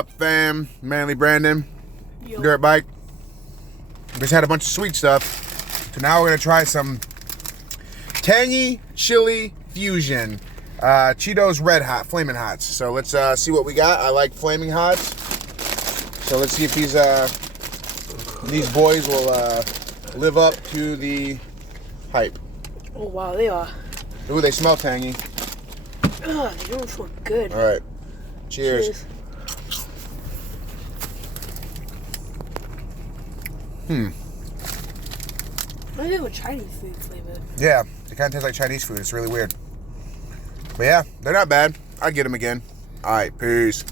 up, fam? Manly Brandon, Yo. dirt bike. We just had a bunch of sweet stuff. So now we're gonna try some Tangy Chili Fusion. Cheetos Red Hot, Flaming Hots. So let's see what we got. I like Flaming Hots. So let's see if these boys will live up to the hype. Oh wow, they are. Ooh, they smell tangy. Ugh, they don't feel good. All right, cheers. I have a Chinese food flavor. Yeah, they kind of taste like Chinese food. It's really weird. But yeah, they're not bad. I'd get them again. All right, peace.